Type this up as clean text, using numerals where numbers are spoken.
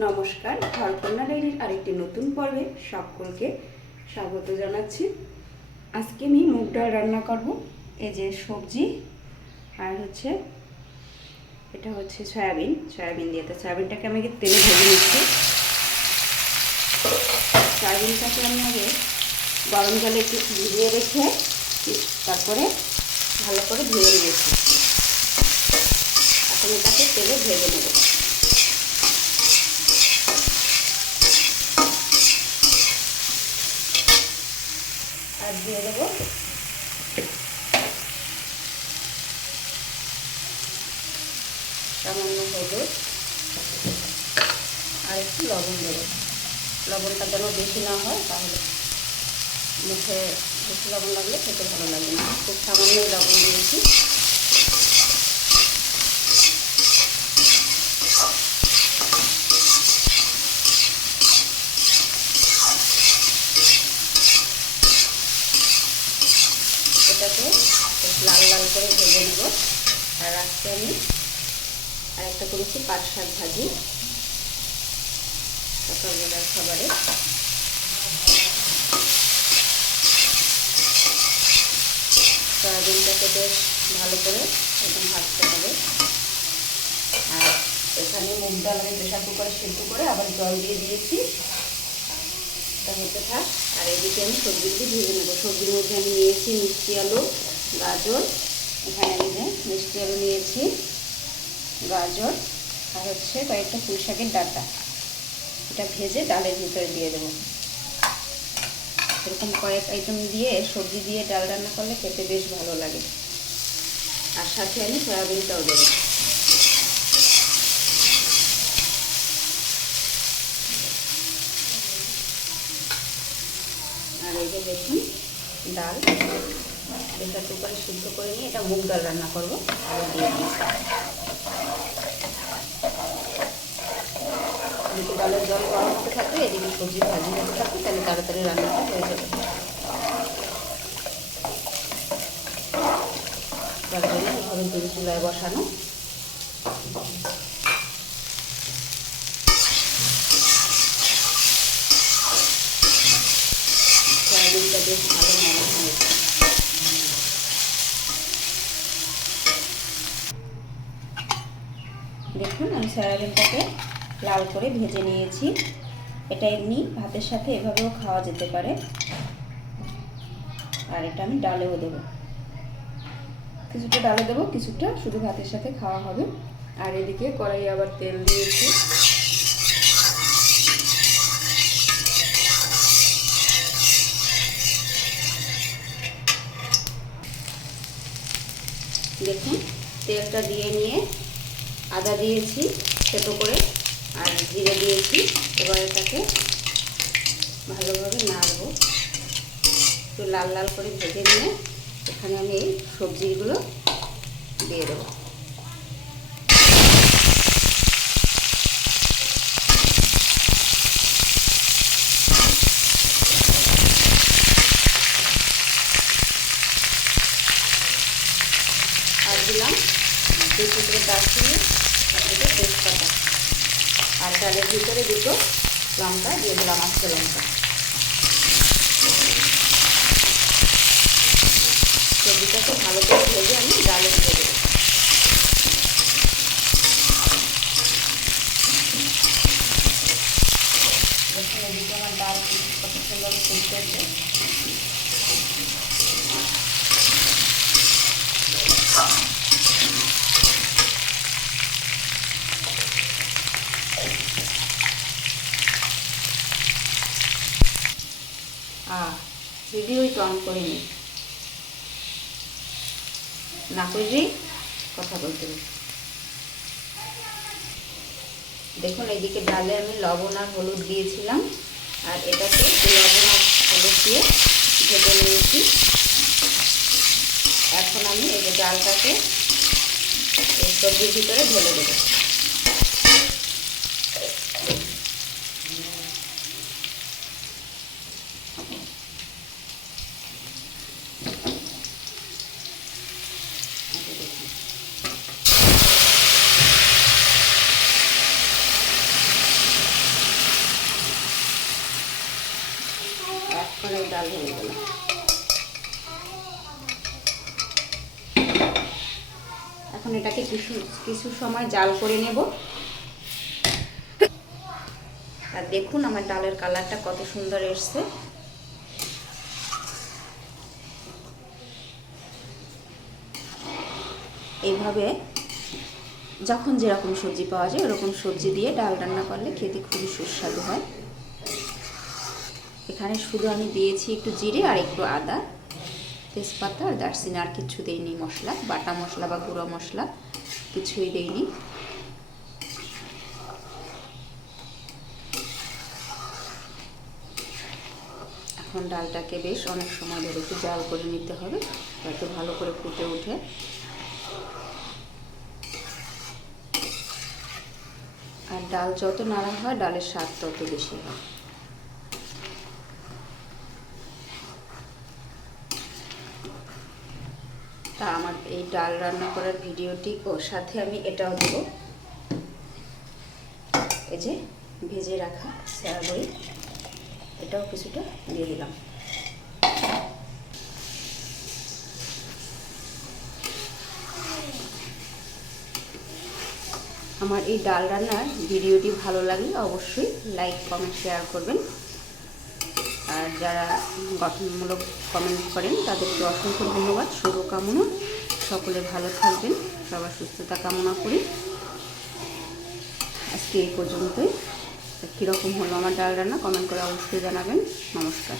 নমস্কার, ঘরকন্যা ডায়েরির আরেকটি নতুন পর্বে সকলকে স্বাগত জানাচ্ছি। আজকে আমি মুগ ডাল রান্না করব। এই যে সবজি আর এটা হচ্ছে সয়াবিন দিয়ে। তো সয়াবিনটাকে আমি তেলে ভেজে নিচ্ছি। সয়াবিনটাকে আমি আগে গরম জলে একটু ভিজিয়ে রেখে তারপরে ভালো করে ধুয়ে নিয়েছি। এখন এটাকে তেলে ভেজে নেব। আর দিয়ে দেবো সামান্য হলুদ আর একটু লবণ দেবো। লবণটা যেন বেশি না হয়, তাহলে মুখে বেশি লবণ লাগলে খেতে ভালো লাগবে না। খুব সামান্যই লবণ দিয়েছি। এটাকে লাল লাল করে ভেজে নেব। আর আজকে আমি আরেকটা করেছি পাট শাক ভাজি সকালবেলার খাবারে। সয়াবিনটাকে বেশ ভালো করে একদম ভাজতে হবে। আর এখানে মুগ ডাল আমি প্রেশার কুকারে সিদ্ধ করে আবার জল দিয়ে দিয়েছি, এটা হতে থাক। আর এদিকে আমি সবজিগুলি ভেজে নেব। সবজির মধ্যে আমি নিয়েছি মিষ্টি আলু, গাজর। এখানে আমি মিষ্টি আলু নিয়েছি, গাজর আর কয়েকটা পুঁই শাকের ডাঁটা। এটা ভেজে ডালের ভিতরে দিয়ে দেবো। এরকম কয়েক আইটেম দিয়ে সবজি দিয়ে ডাল রান্না করলে খেতে বেশ ভালো লাগে। আর সাথে আমি সয়াবিনটাও দেবো। আর এই যে দেখুন, ডাল প্রেসার কুকারে সিদ্ধ করে নিয়ে এটা মুগ ডাল রান্না করবো। আর দিয়ে দিচ্ছি। এদিকে ডালের জল গরম হতে থাকবে, এদিকে সবজি ভাজি হতে থাকবে, তাহলে তাড়াতাড়ি রান্নাটা হয়ে যাবে। তার জন্য এভাবে দুই চুলায় বসানো। সয়াবিনটা বেশ ভালো নরম হয়েছে। দেখুন, আমি সয়াবিনটাকে লাল করে ভেজে নিয়েছি। এটা এমনি ভাতের সাথে এভাবেও খাওয়া যেতে পারে। আর এটা আমি ডালেও দেবো, কিছুটা ডালে দেবো, কিছুটা শুধু ভাতের সাথে খাওয়া হবে। আর এদিকে কড়াইয়ে আবার তেল দিয়েছি। দেখুন, তেলটা দিয়ে নিয়ে আদা দিয়েছি ছোটো করে, আর জিরে দিয়েছি। এবার এটাকে ভালোভাবে নাড়বো। একটু লাল লাল করে ভেজে নিয়ে এখানে আমি এই সবজিগুলো দিয়ে দেবো। আর দিলাম 2 টুকরো দারচিনি, দুটো তেজপাতা। আর ডালের ভিতরে 2টো লঙ্কা দিয়ে দিলাম, আস্ত লঙ্কা। সবজিটাকে ভালো করে ভেজে আমি ডালে দিয়ে দেবো। দেখুন, এদিকে আমার ডাল কত সুন্দর ফুটতেছে। ভিডিওই তো অন করিনি, না করেই কথা বলতে হবে। দেখুন, এইদিকে ডালে আমি লবণ আর হলুদ দিয়েছিলাম, আর এটাকে লবণ আর হলুদ দিয়ে ভেজে নিয়েছি। এখন আমি এই যে ডালটাকে এই সবজির ভিতরে ঢেলে দেবো। ডাল হয়ে গেল। এখন এটাকে কিছু সময় জাল করে নেব। আর দেখুন আমার ডালের কালারটা কত সুন্দর এসছে। এইভাবে যখন যেরকম সবজি পাওয়া যায় ওরকম সবজি দিয়ে ডাল রান্না করলে খেতে খুবই সুস্বাদু হয়। এখানে শুধু আমি দিয়েছি একটু জিরে আর একটু আদা, তেজপাতা আর দারচিনি, আর কিছু দেইনি মশলা, বাটা মশলা বা গুঁড়ো মশলা কিছুই দেইনি। এখন ডালটাকে বেশ অনেক সময় ধরে একটু জাল করে নিতে হবে যাতে ভালো করে ফুটে ওঠে। আর ডাল যত নাড়া হয় ডালের স্বাদ তত বেশি হয়। তা আমার এই ডাল রান্না করার ভিডিওটি সাথে আমি এটাও দেবো, এই যে ভেজে রাখা সয়াবড়ি, এটাও কিছুটা দিয়ে দিলাম। আমার এই ডাল রান্নার ভিডিওটি ভালো লাগলে অবশ্যই লাইক, কমেন্ট, শেয়ার করবেন। আর যারা গঠনমূলক কমেন্ট করেন তাদেরকে অসংখ্য ধন্যবাদ, শুভকামনা। সকলে ভালো থাকবেন, সবার সুস্থতা কামনা করি। আজকে এই পর্যন্তই। কীরকম হলো আমার ডাল রান্না কমেন্ট করে অবশ্যই জানাবেন। নমস্কার।